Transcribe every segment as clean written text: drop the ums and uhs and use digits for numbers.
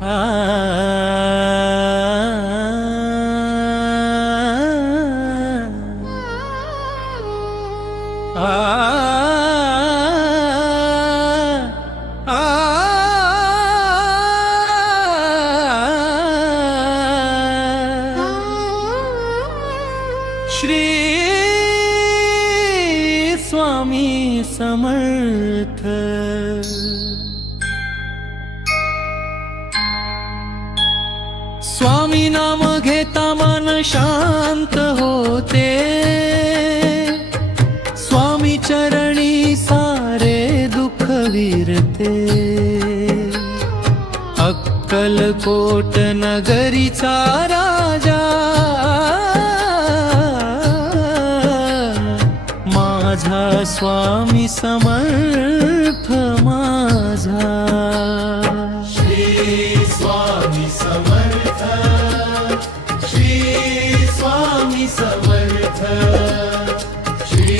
श्री स्वामी समर्थ। स्वामी नाम घेता मन शांत होते, स्वामी चरणी सारे दुःख विरते। अक्कलकोट नगरीचा राजा माझा स्वामी समर्थ माझा। श्री स्वामी समर्थ, श्री स्वामी समर्थ, श्री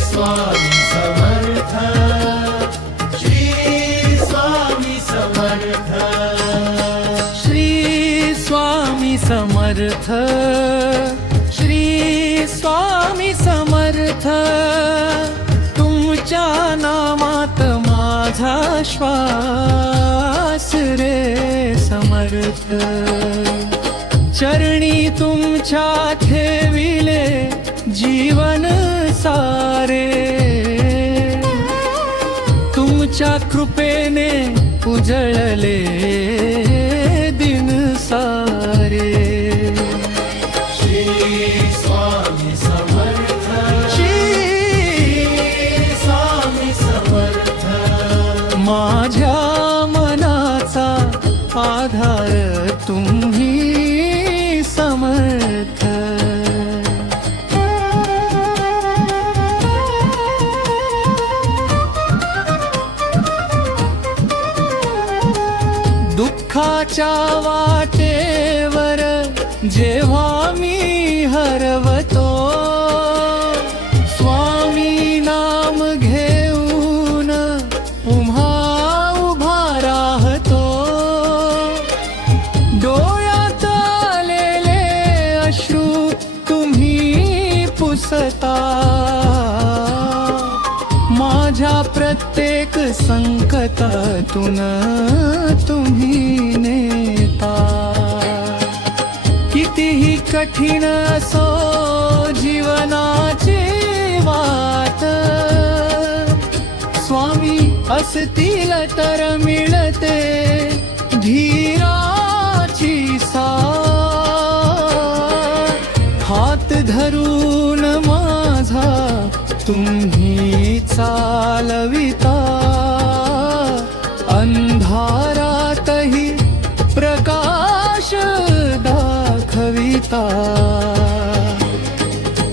स्वामी समर्थ, श्री स्वामी समर्थ, श्री स्वामी समर्थ, श्री स्वामी समर्थ। तुमच्या नामात माझा श्वास रे समर्थ। चरणी तुमच्या ठेविले जीवन सारे, तुमच्या कृपेने उजळले दिन सारे। श्री स्वामी समर्थ, श्री स्वामी समर्थ, माझ्या मनाचा आधार तुम्ही समर्थ। दुःखाच्या वाटेवर जेव्हा मी हरवतो, स्वामी नाम घेऊन उभा राहतो। डोळ्यात आलेले अश्रू तुम्ही पुसता, माझ्या प्रत्येक संकटातून तुम्ही नेता। कितीही कठीण असो जीवनाची वाट, स्वामी असतील तर मिळते धीराची साथ। हात धरून माझा तुम्ही चालविता, अंधारातही प्रकाश दाखविता।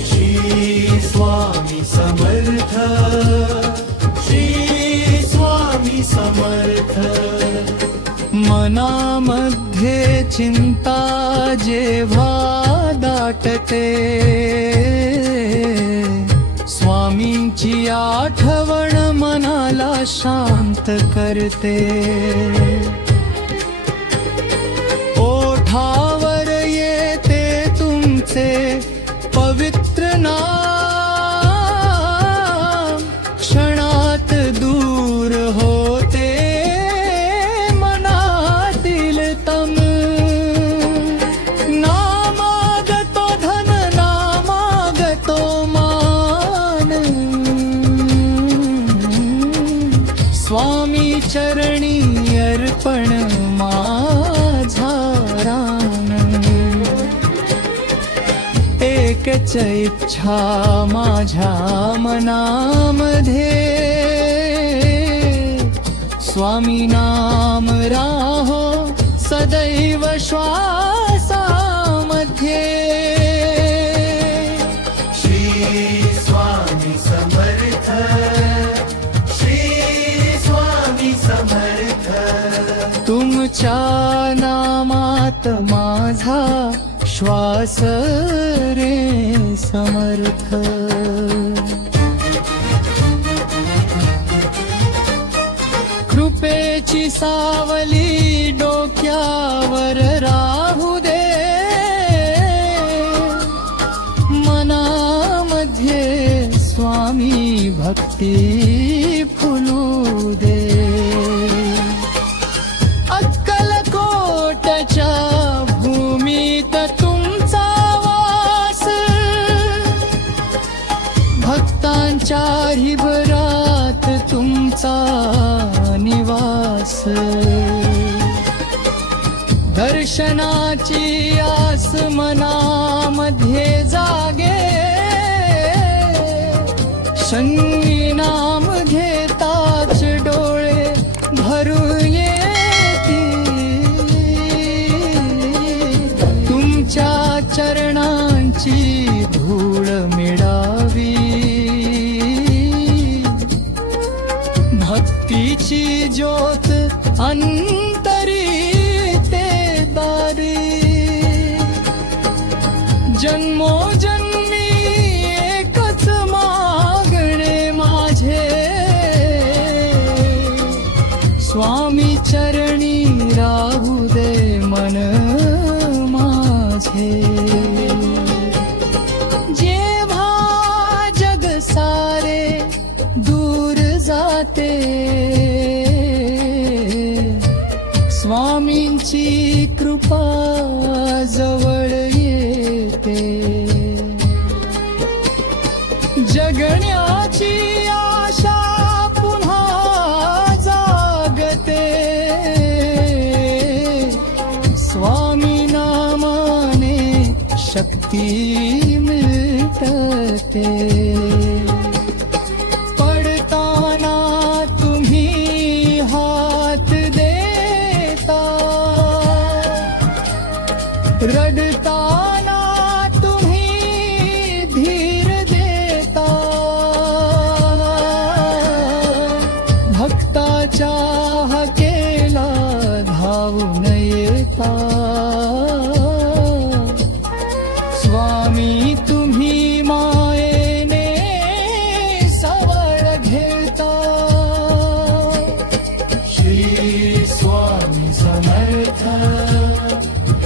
श्री स्वामी समर्थ, श्री स्वामी समर्थ। मनामध्ये चिंता जेव्हा दाटते, स्वामींची आठवण मनाला शांत करते। ओठावर येते तुमचे पवित्र नाम, क्षणात दूर होते मनातील तम। नामागतो धन, नामागतो मान, स्वामी चरणी अर्पण माझा रान। एकच इच्छा माझ्या मनामध्ये, स्वामी नाम राहो सदैव श्वासामध्ये। श्री स्वामी समर्थ, श्री स्वामी समर्थ। तुमच्या नामात माझा श्वास रे समर्थ। कृपेची सावली डोक्यावर राहू दे, मनामध्ये स्वामी भक्ती फुलू दे. अक्कलकोटच्या भूमीत तुमचा वास, भक्तांच्या हिबरात तुमचा निवास. दर्शनाची आस मनामध्ये जागे, शनी नाम घेताच डोळे भरून येतील. तुमच्या चरणांची धूळ मिळावी, भक्तीची ज्योत अंतरी ते दारी. जन्मोजन्मी एकच मागणे माझे, स्वामी चरणी राहू दे मन माझे. जेव्हा जग सारे दूर जाते, स्वामींची कृपा जवळ येते. जगण्याची आशा पुन्हा जागते, स्वामी नामाने शक्ती मिळते. पडताना तुम्ही हात देता, रडताना तुम्ही धीर देता. भक्ताच्या हाकेला धावून येता, स्वामी तुम्ही मायेने सवळ घेता. श्री स्वामी समर्थ,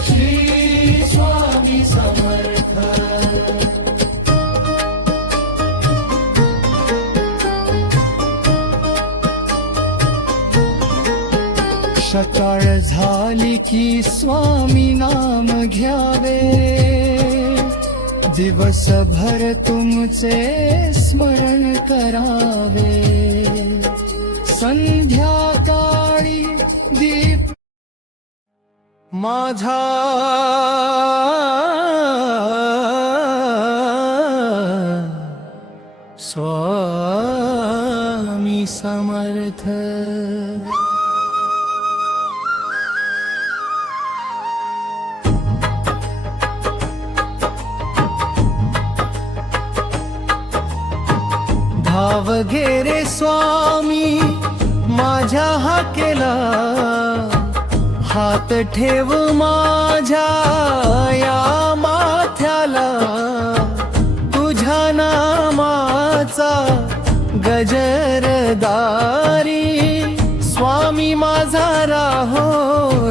श्री स्वामी समर्थ. सकाळ झाली की स्वामी नाम घ्यावे, दिवसभर तुमचे स्मरण करावे. संध्याकाळी दीप माझा स्वामी समर्थ. धाव घे रे स्वामी माझ्या हाकेला, हात ठेव माझ्या या माथ्याला. तुझ्या नामाचा गजरदारी, स्वामी माझा राहो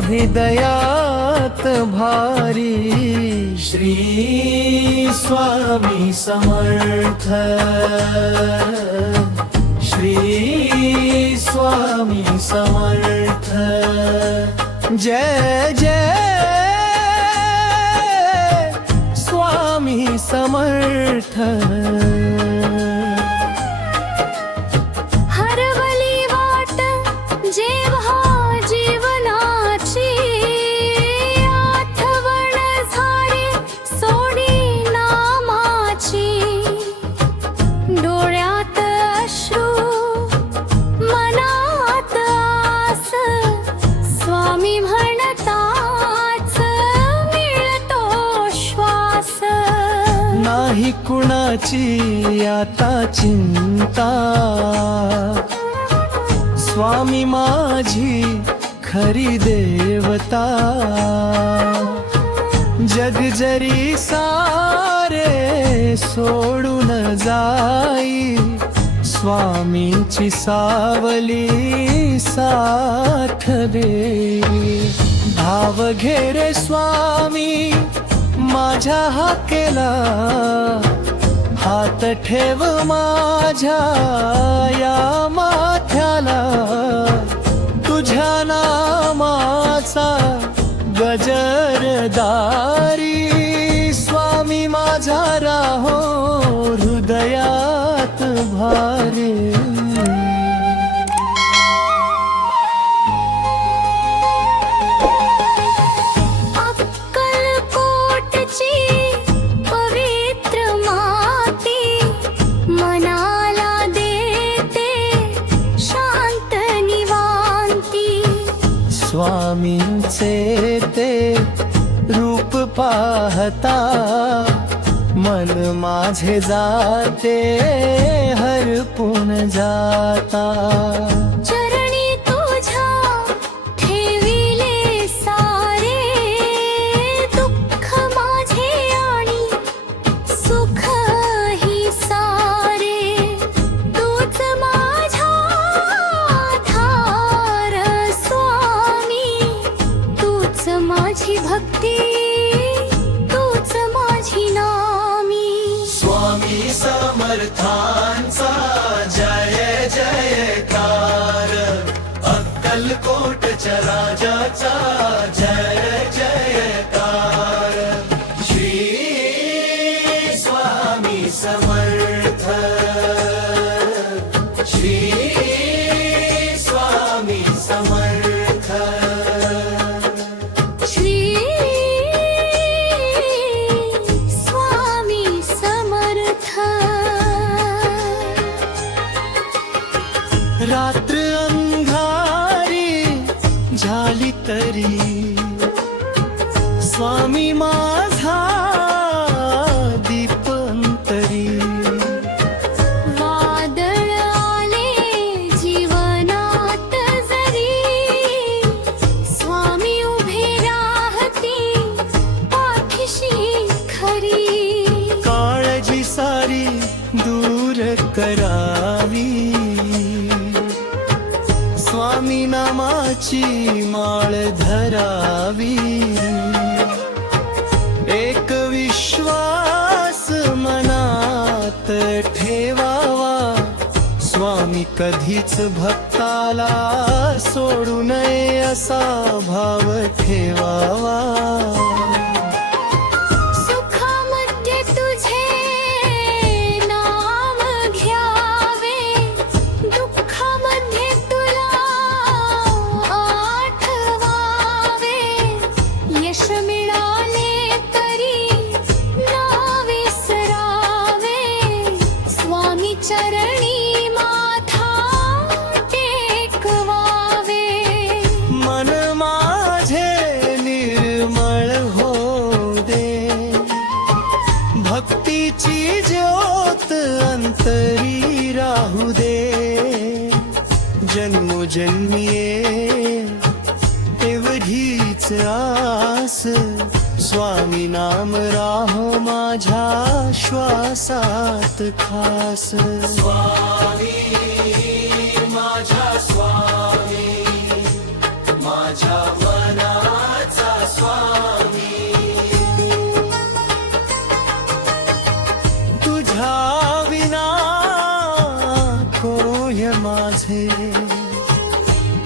हृदयात भारी. श्री स्वामी समर्थ, श्री स्वामी समर्थ. जय जय स्वामी समर्थ. हरवली वाट जेव्हा जीवनाची, आठवण झाली सोडी नामाची. डोळ्यात अश्रू मनात आस, स्वामी म्हणताच मिळतो श्वास. नाही कुणाची आता चिंता, स्वामी माझी खरी देवता. जग जरी सारे सोडून जाई, स्वामींची सावली साथ दे. धाव घे रे स्वामी माझ्या हाकेला, हात ठेव माझ्या या माथ्याला. तुझ्या नामाचा गजरदारी स्वामी माझा राहो हृदयात भारे. अक्कलकोटची पवित्र माती मनाला देते शांत निवांती. स्वामींचे ते रूप पाहता मन माझे जाते हरपून जाता. चरणी तुझ्या ठेविले सारे दुःख माझे आणि सुख ही सारे. तूच माझा आधार स्वामी, तूच माझी भक्ती, तूच माझी नामी. स्वामी समर्थांचा जय जयकार, अक्कलकोटच्या राजाचा जय जयकार. श्री स्वामी समर्थ, श्री स्वामी समर्थ. श्री स्वामी समर्थ. रात्र अंधारी झाली तरी स्वामी माझा दीपंतरी. वादळ आले जीवनात जरी स्वामी उभे राहती पाठीशी खरी. काळजी सारी दूर करावी स्वामी नामाची माळ धरावी. एक विश्वास मनात ठेवावा स्वामी कधीच भक्ताला सोडू नये असा भाव ठेवावा. सुखामध्ये तुझे नाम घ्यावे, दुःखामध्ये तुला आठवावे. यश मिळाले तरी ना विसरावे, स्वामी चरणी माथा टेकवावे. मन माझे निर्मळ हो दे, भक्तीची ज्योत अंतरी राहू दे. जन्मोजन्मीये एवढीच आस स्वामी नाम राहो माझ्या श्वासात खास. स्वामी माझ्या स्वामी, माझ्या मनाचा स्वामी. तुझ्या विना कोय माझे,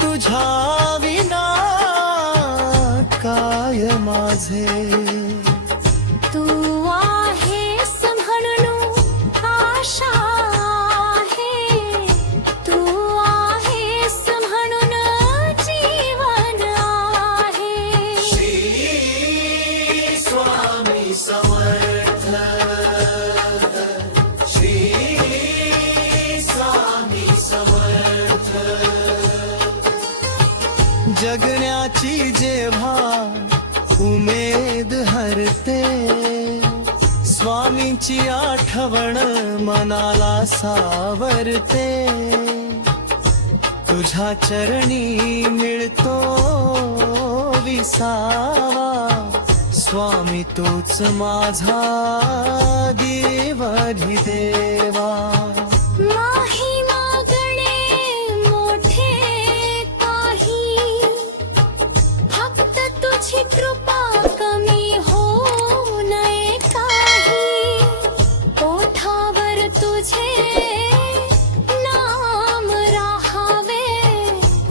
तुझ्या विना काय माझे. तू आहेस म्हणून आशा आहे, तू आहेस म्हणून जीवन आहे. श्री स्वामी समर्थ, श्री स्वामी समर्थ. जगण्याची जेव्हा उमेद हरते स्वामींची आठवण मनाला सावरते. तुझ्या चरणी मिळतो विसावा स्वामी तूच माझा देवाधिदेवा. महिमा माझी कृपा कमी होऊ नये काही, ओठावर तुझे नाम राहावे,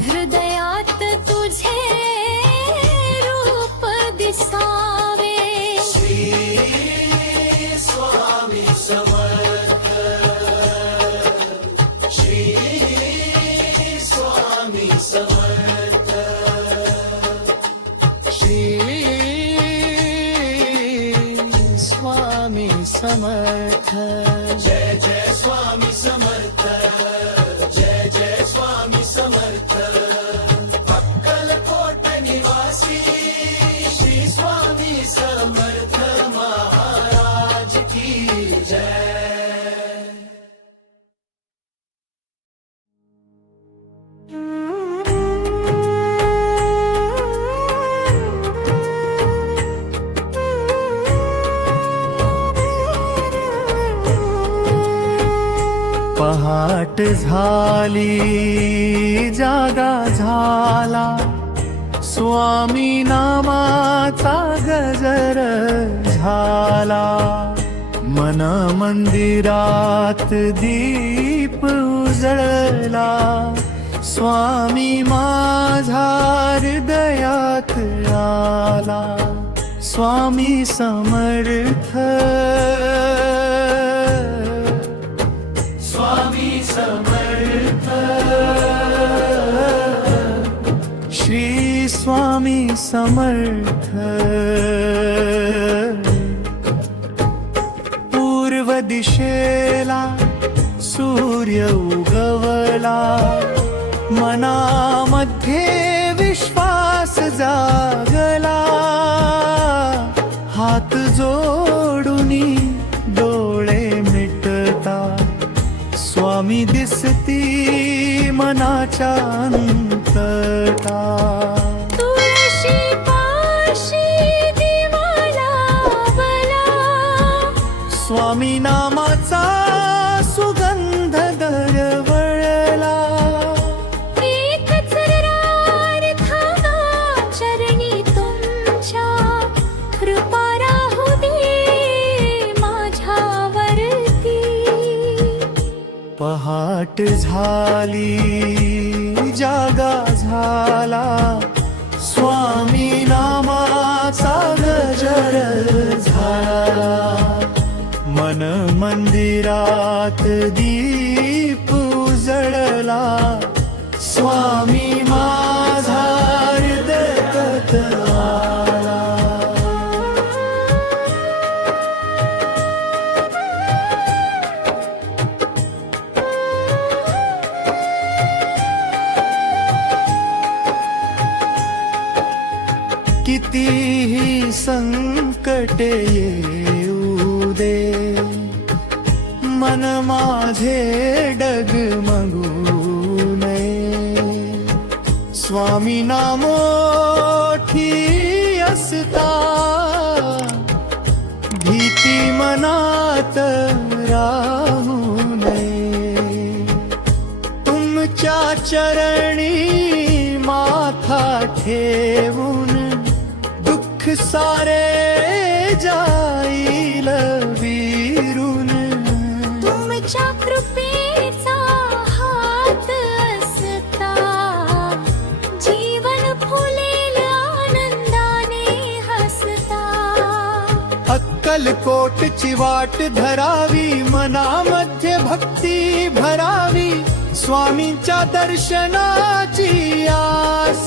हृदयात तुझे रूप दिसावे. श्री स्वामी समर्थ, श्री स्वामी समर्थ, श्री स्वामी समर्थ. जय जय स्वामी समर्थ, जय जय स्वामी समर्थ. अक्कलकोट निवासी श्री स्वामी समर्थ महाराज की जय. पहाट झाली जागा झाला, स्वामी नामाचा गजर झाला. मन मंदिरात दीप उजळला, स्वामी माझा हृदयात आला. स्वामी समर्थ, स्वामी समर्थ, श्री स्वामी समर्थ. पूर्व दिशेला सूर्य उगवला, मनामध्ये विश्वास जागला. हात जोडूनी डोळे मिटता, स्वामी दिसती मनाच्या अंतटा. तुळशी पाशी दिवा लावला, स्वामी नामाचा सुगंध दरवळला. एकच रार्थ चरणी तुमच्या, कृपा राहू दे माझ्यावरती. पहाट झाली जागा झाला, स्वामी नामाचा गजर झाला. मन मंदिरात दीप उजळला, स्वामी माझा हृदयात आला. कितीही संकटे येऊ दे, मन माझे डगमगू नये. स्वामी नामोठी असता, भीती मनात राहू नये. तुमच्या चरणी माथा ठेवून, दुःख सारे जाईल विरून. तुमच्या कृपेचा हात असता, जीवन फुलेल आनंदाने हसता. अक्कलकोटची वाट धरावी, मनामध्ये भक्ती भरावी. स्वामींच्या दर्शनाची आस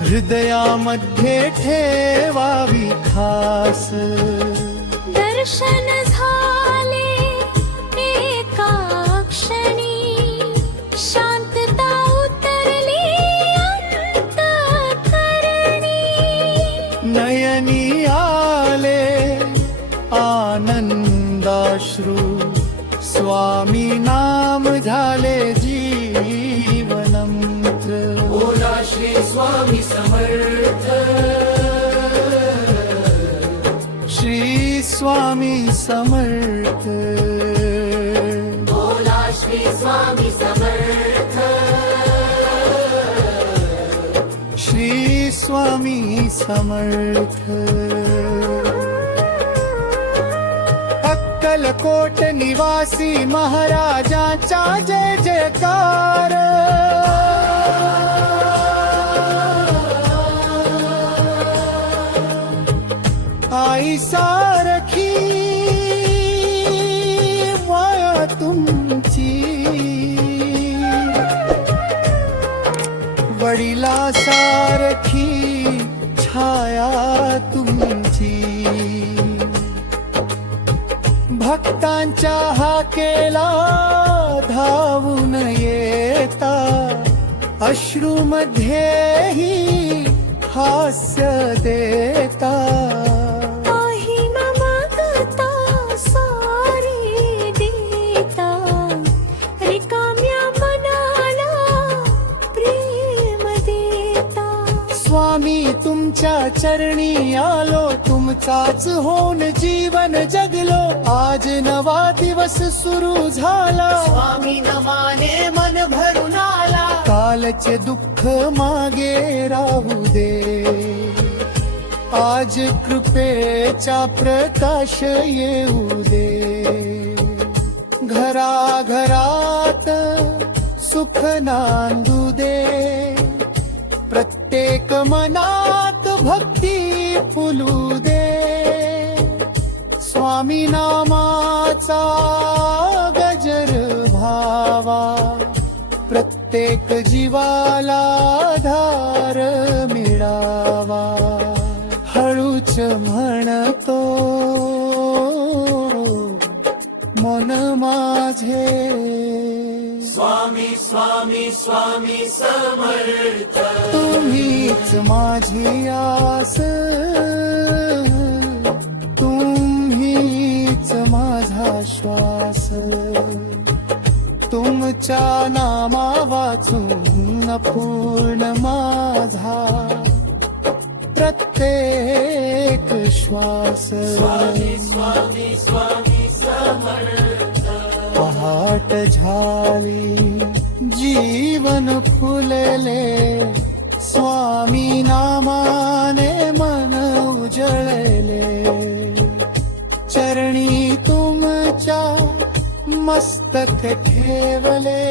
हृदयामध्ये ठेवावी खास. दर्शन झाले एका क्षणी, शांतता उतरली अंतःकरणी. नयनी आले आनंदाश्रू, स्वामी नाम झाले जीवनमंत्र. बोला श्री स्वामी समर्थ, श्री स्वामी समर्थ. बोला श्री स्वामी समर्थ, श्री स्वामी समर्थ अक्कलकोट निवासी महाराजांचा जय जयकार आई सारखी माया तुमची वडिला सारखी छाया तुमची भक्तांच्या हाकेला धावून येता अश्रूमध्येही हास्य देता आहे ममता सारी देता रिकाम्या मनाला प्रेम देता स्वामी तुमच्या चरणी आलो तुमचाच होऊन जीवन जगलो आज नवा दिवस सुरू झाला स्वामी नमाने मन भरून आला कालचे दुःख मागे राहू दे आज कृपेचा प्रकाश येऊ दे घराघरात सुख नांदू दे प्रत्येक मनात भक्ती फुलू दे स्वामी नामाचा गजर भावा प्रत्येक जीवाला धार मिळावा हळूच म्हणतो मन माझे स्वामी स्वामी स्वामी समर्थ तुम्हीच माझी आस तुम्हीच माझा श्वास तुमच्या नामा वाचून पूर्ण माझा प्रत्येक श्वास स्वामी स्वामी स्वामी समर्थ पहाट झाली जीवन फुलले स्वामी नामाने मन उजळले चरणी तुमच्या मस्तक ठेवले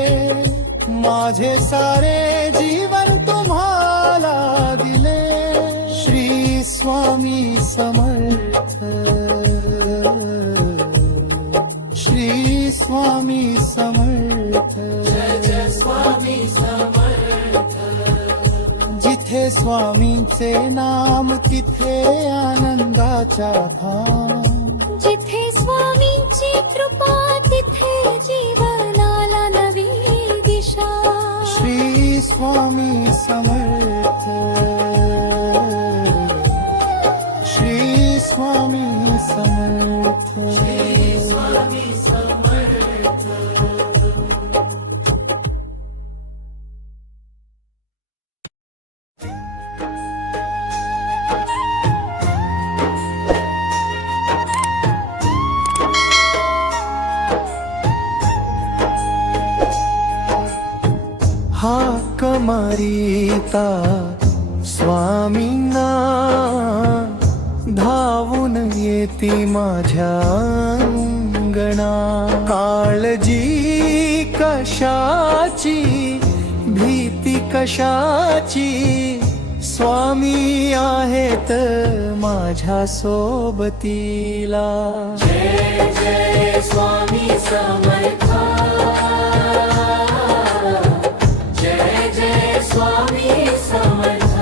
माझे सारे जीवन तुम्हाला दिले श्री स्वामी समर्थ श्री स्वामी समर्थ जय जय स्वामी समर्थ जिथे स्वामींचे नाम तिथे आनंदाचा धाम जिथे स्वामींची कृपा तिथे जीवनाला नवी दिशा श्री स्वामी समर्थ श्री स्वामी समर्थ स्वामी समर्थ हाक मारिता स्वामींना धावून येती माझ्या अंगणा काळजी कशाची भीती कशाची स्वामी आहेत माझ्या सोबतीला जय जय स्वामी समर्थ जय जय स्वामी समर्थ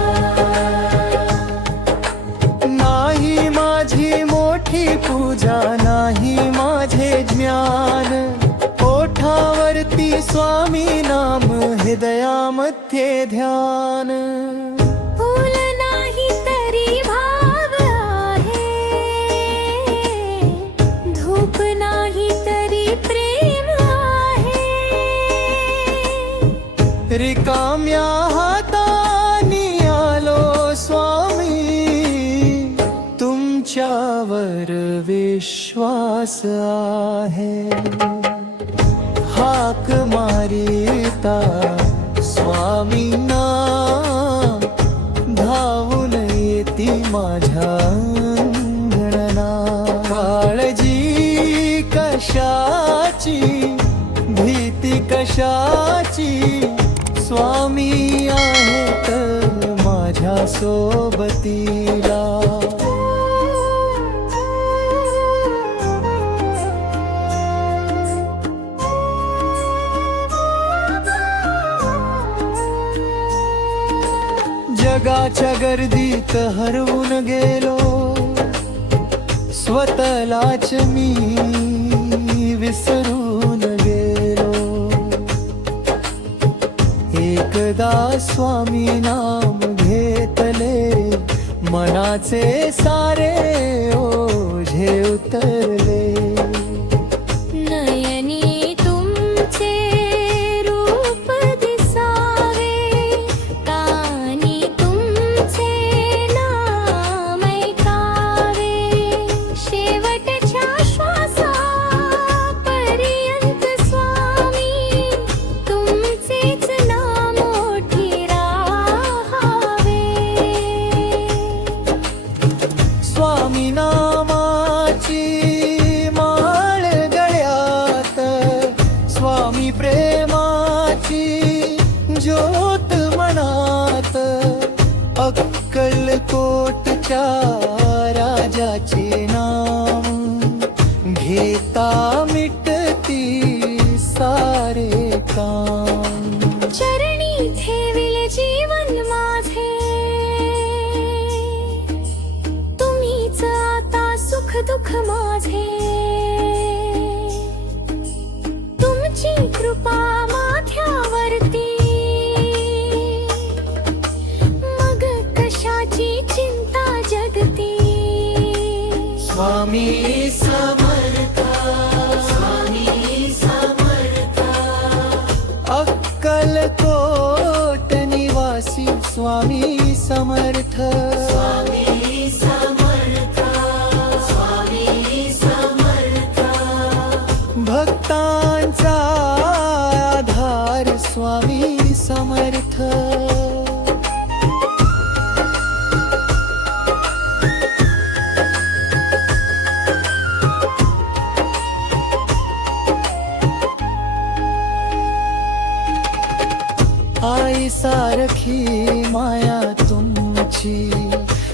नाही माझी मोठी पूजा नाही माझे ज्ञान ओठावरती स्वामी नाम हृदयामध्ये ध्यान फूल नाही तरी भाव आहे धूप नाही तरी प्रेम आहे रिकाम्या हातानी आलो स्वामी तुमच्यावर विश्वास आहे हाक मारिता स्वामींना धाव माझ्या अंगणा. काळजी कशाची, भीती कशाची, स्वामी आहेत माझ्या सोबतीला. जगाच्या गर्दीत हरवून गेलो, स्वतःलाच मी विसरून गेलो. एकदा स्वामी नाम घेतले, मनाचे सारे ओझे उतरले. नयनी तुमचे रूप दिसावे, कानी तुमचे नाम ऐकावे. शेवटच्या श्वासापर्यंत स्वामी तुमचेच नाम ओठी राहावे. स्वामी नामाची माळ गळ्यात, स्वामी प्रेमाची ज्योत मनात. अक्कलकोटच्या राजाचे नाम घेता मिटती सारे काम. चरणी ठेविले जीवन माझे, तुम्हीच आता सुख दुःख माझे. तुमची कृपा माझ्यावरती, मग कशाची चिंता जगती. स्वामी समर्थ, स्वामी समर्थ. अक्कलकोट निवासी स्वामी समर्थ. स्वामी समर्थ, स्वामी समर्थ. भक्तांचा आधार स्वामी समर्थ. आई सारखी माया तुमची,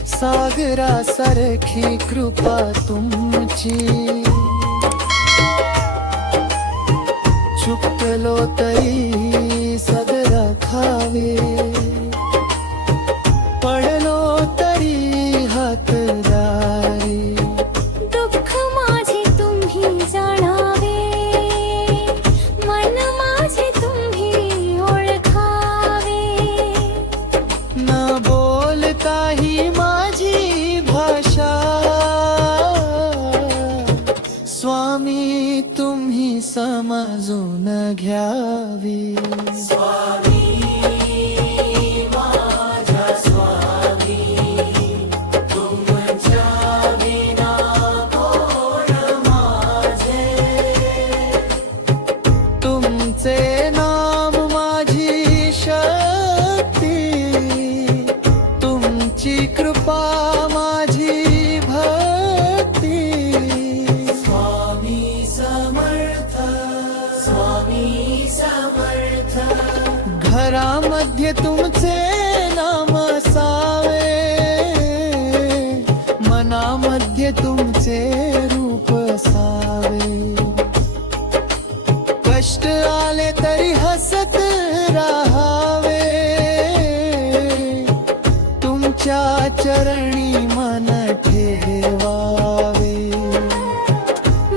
सागरा सारखी कृपा तुमची. चुकलो तरी सदरा खावे, पडलो तरी हातदारी. दुःख माझे तुम्ही जाणावे, मन माझे तुम्ही ओळखावे. न बोलताही माझी भाषा, स्वामी तुम्ही समजून घ्यावी. स्वामी माझ्या स्वामी, तुमच्या विना कोण माझे. तुमचे नाम माझी शक्ती, तुमची कृपा माझी भक्ती. स्वामी समर्थ, स्वामी समर्थ. घरामध्ये तुमचे नाम असावे, मनामध्ये तुमचे रूप असावे. कष्ट आले तरी हसत राहावे, तुमच्या चरणी मन ठेवावे.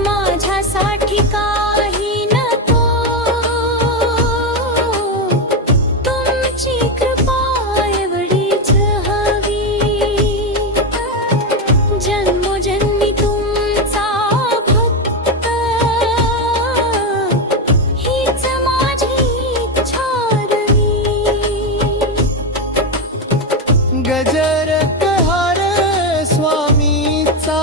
माझ्यासाठी काही नको, तुमची कृपा एवढीच हवी. जन्मोजन्मी तुमचा भक्त, हीच माझी इच्छा. गजर हार स्वामीचा,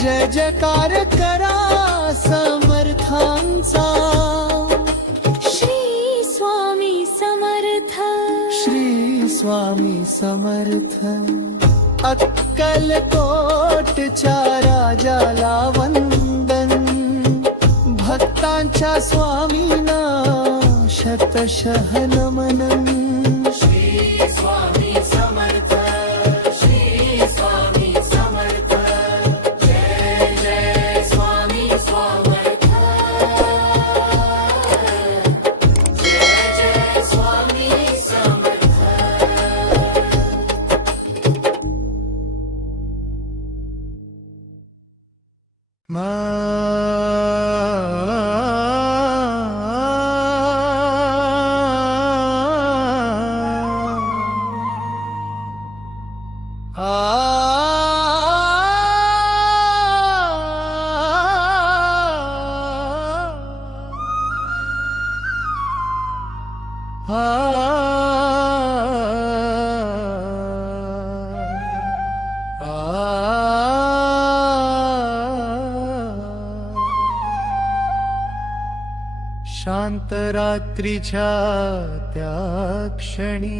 जय जयकार करा समर्थांचा. श्री स्वामी समर्थ, श्री स्वामी समर्थ अक्कलकोटच्या राजाला वंदन भक्तांच्या स्वामींना शतशः नमन श्री स्वामी समर्थ श्री स्वामी समर्थ जय जय स्वामी समर्थ जय जय स्वामी समर्थ शांत रात्रीच्या त्या क्षणी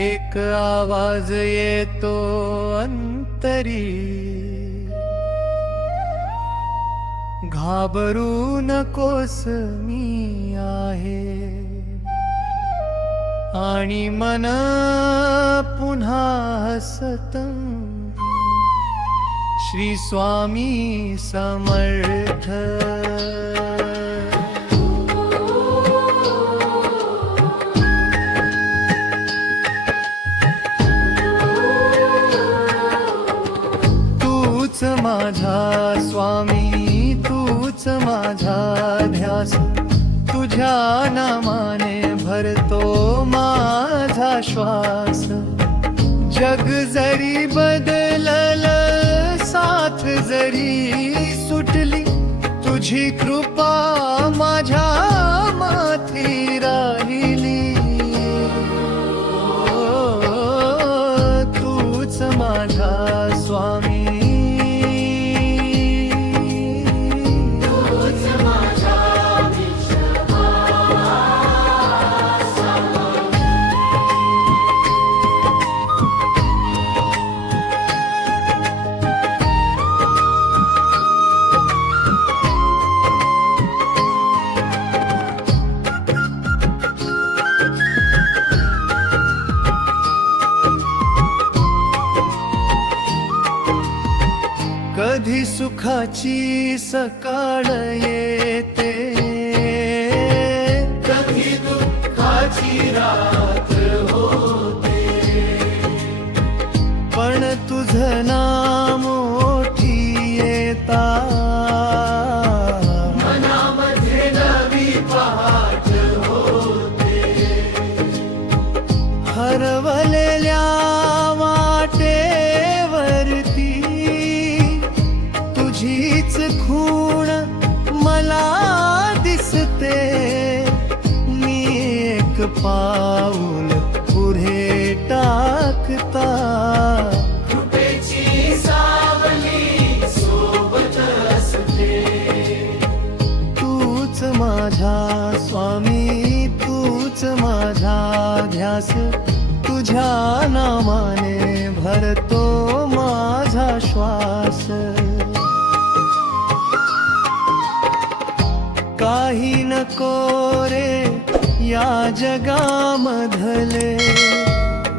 एक आवाज येतो अंतरी घाबरू नकोस मी आहे आणि मन पुन्हा हसत श्री स्वामी समर्थ तूच माझा स्वामी तूच माझा ध्यास तुझ्या नामाने भरतो माझा श्वास जग जरी बदलल साथ जरी सुटली तुझी कृपा माझ्या माथी राहिली तूच माझा स्वामी तूच माझा कधी सुखाची सकाळ येते कधी दुःखाची रात्र होते पण तुझं नाम मोठी येता मनामध्ये नवी पहाट होते हरवलेल्या वाटेवरती तुझीच खूण मला दिसते मी एक पाऊल पुढे टाकता कृपेची सावली सोबत असते तूच माझा स्वामी तूच माझा ध्यास तुझ्या नामाने भरतो माझा श्वास काही नको रे या जगामधले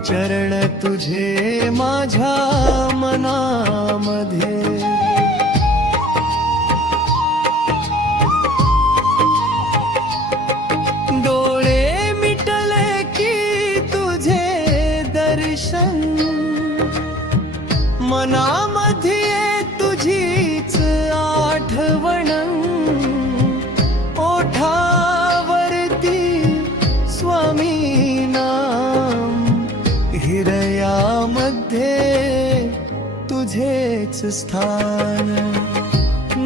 चरण तुझे माझ्या मनामध्ये डोळे मिटले की तुझे दर्शन मनामध्ये तुझीच आठवण ओठावरती स्वामी नाम हृदयामध्ये तुझेच स्थान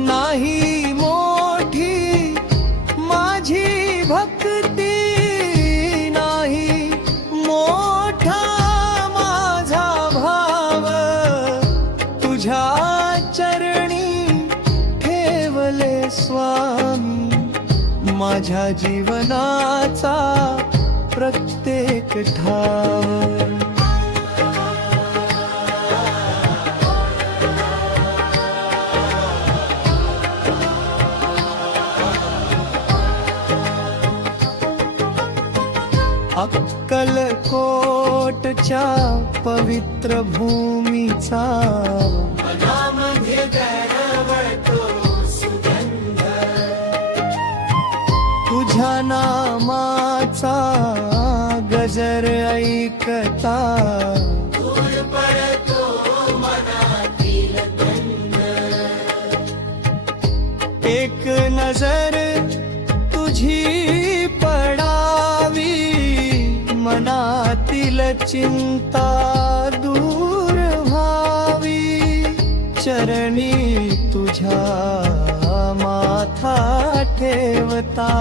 नाही मोठी माझी भक्ती नाही मोठा माझा भाव तुझ्या चरणी ठेवले स्वामी माझ्या जीवनाचा प्रत्येक ठाव. अक्कलकोटच्या पवित्र भूमीचा मनामध्ये दरवळतो सुगंध. तुझ्या नामाचा गजर ऐकता दूर पडतो मनातील द्वंद्व. एक नजर तुझी पडावी, मनातील चिंता दूर व्हावी. चरणी तुझ्या माथा ठेवता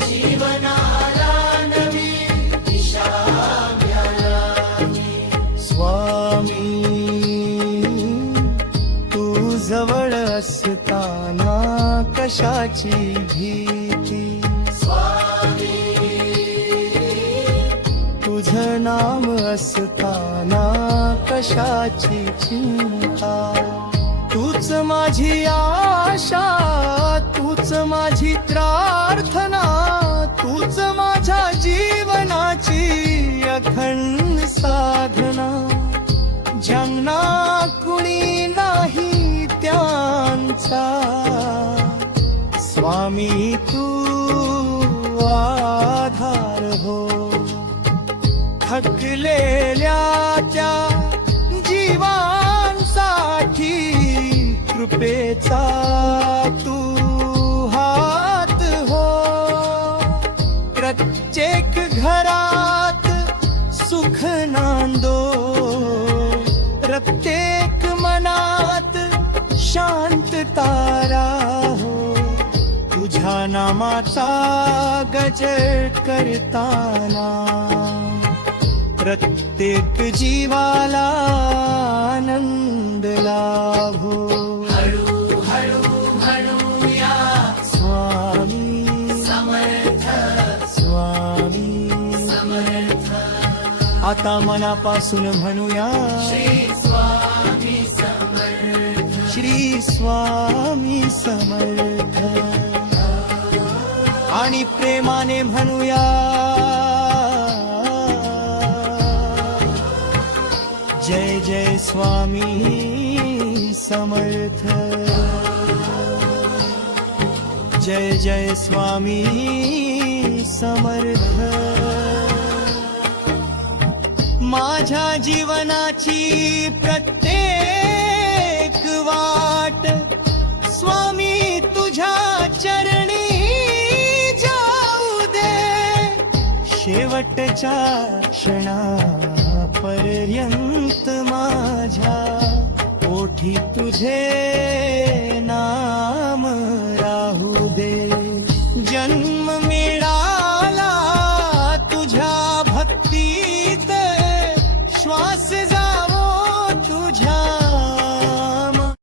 जीवनाला नवी दिशा मिळाली. स्वामी, तू जवळ असताना कशाची भीती. तुझं नाम असताना कशाची चिंता. तूच माझी आशा, तूच माझी प्रार्थना, तूच माझ्या जीवनाची अखंड साधना. ज्यांना कुणी नाही त्यांचा स्वामी तू आधार हो. थकलेल्या त्या जीवांसाठी कृपेचा तू हात हो. प्रत्येक घरात सुख नांदो, प्रत्येक मनात शांतता राहो. तुझ्या नामाचा गजर करताना प्रत्येक जीवाला आनंद लाभो. हळू हळू म्हणूया स्वामी समर्थ, स्वामी. समर्थ. आता मनापासून म्हणूया श्री स्वामी समर्थ. श्री स्वामी समर्थ. आणि प्रेमाने म्हणूया जय जय स्वामी समर्थ. जय जय स्वामी समर्थ. माझ्या जीवनाची प्रत्येक वाट स्वामी तुझ्या चरणी जाऊ दे. शेवटच्या क्षणापर्यंत माझ्या ओठी तुझे